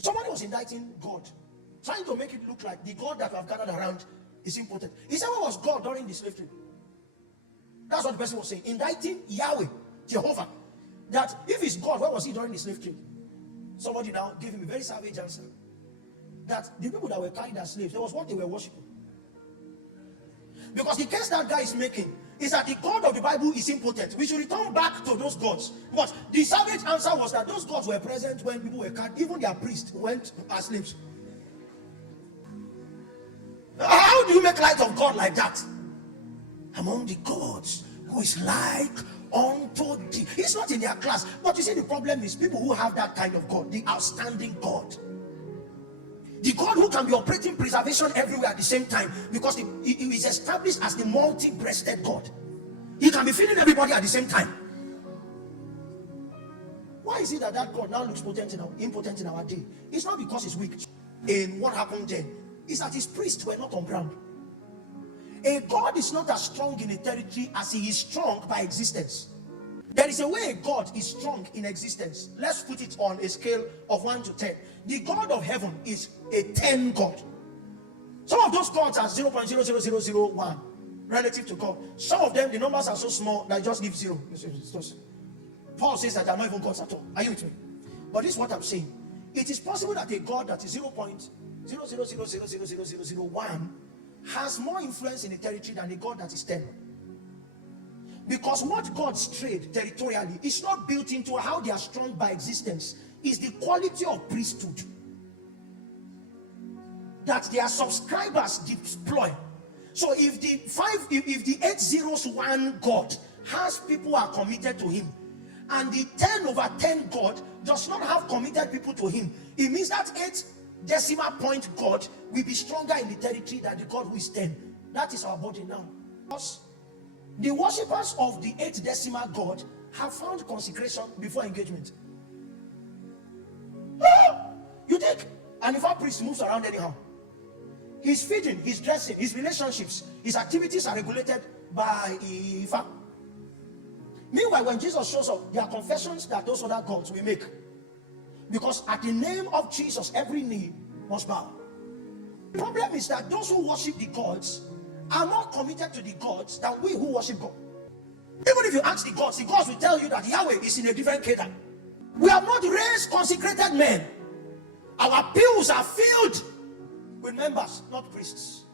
Somebody was indicting God, trying to make it look like the God that we have gathered around is important. He said, what was God during the slave trade? That's what the person was saying. Indicting Yahweh, Jehovah. That if it's God, where was he during the slave trade? Somebody now gave him a very savage answer. That the people that were carried as slaves, that was what they were worshiping. Because the case that guy is making is that the God of the Bible is impotent. We should return back to those gods. But the savage answer was that those gods were present when people were carried. Even their priests went as slaves. How do you make light of God like that? Among the gods, who is like unto thee. It's not in their class. But you see, the problem is people who have that kind of God, the outstanding God. The God who can be operating preservation everywhere at the same time, because he is established as the multi-breasted God. He can be feeding everybody at the same time. Why is it that God now looks impotent in our day? It's not because he's weak. In what happened then, is that his priests were not on ground. A God is not as strong in a territory as he is strong by existence. There is a way a God is strong in existence. Let's put it on a scale of 1 to 10. The God of heaven is a 10 God. Some of those gods are 0.00001 relative to God. Some of them, the numbers are so small that I just give 0. Paul says that they are not even gods at all. Are you with me? But this is what I'm saying. It is possible that a God that is 0.0000001 has more influence in a territory than a God that is 10. Because what gods trade territorially is not built into how they are strong by existence. Is the quality of priesthood that their subscribers deploy. So if the 801 God has people who are committed to him, and the 10/10 God does not have committed people to him, it means that 8 decimal point God will be stronger in the territory than the God who is 10. That is our body now. Because the worshippers of the 8 decimal God have found consecration before engagement. You think an Ifa priest moves around anyhow. His feeding, his dressing, his relationships, his activities are regulated by Ifa. Meanwhile, when Jesus shows up, there are confessions that those other gods will make. Because at the name of Jesus, every knee must bow. The problem is that those who worship the gods are more committed to the gods than we who worship God. Even if you ask the gods will tell you that Yahweh is in a different cadre. We have not raised consecrated men. Our pews are filled with members, not priests.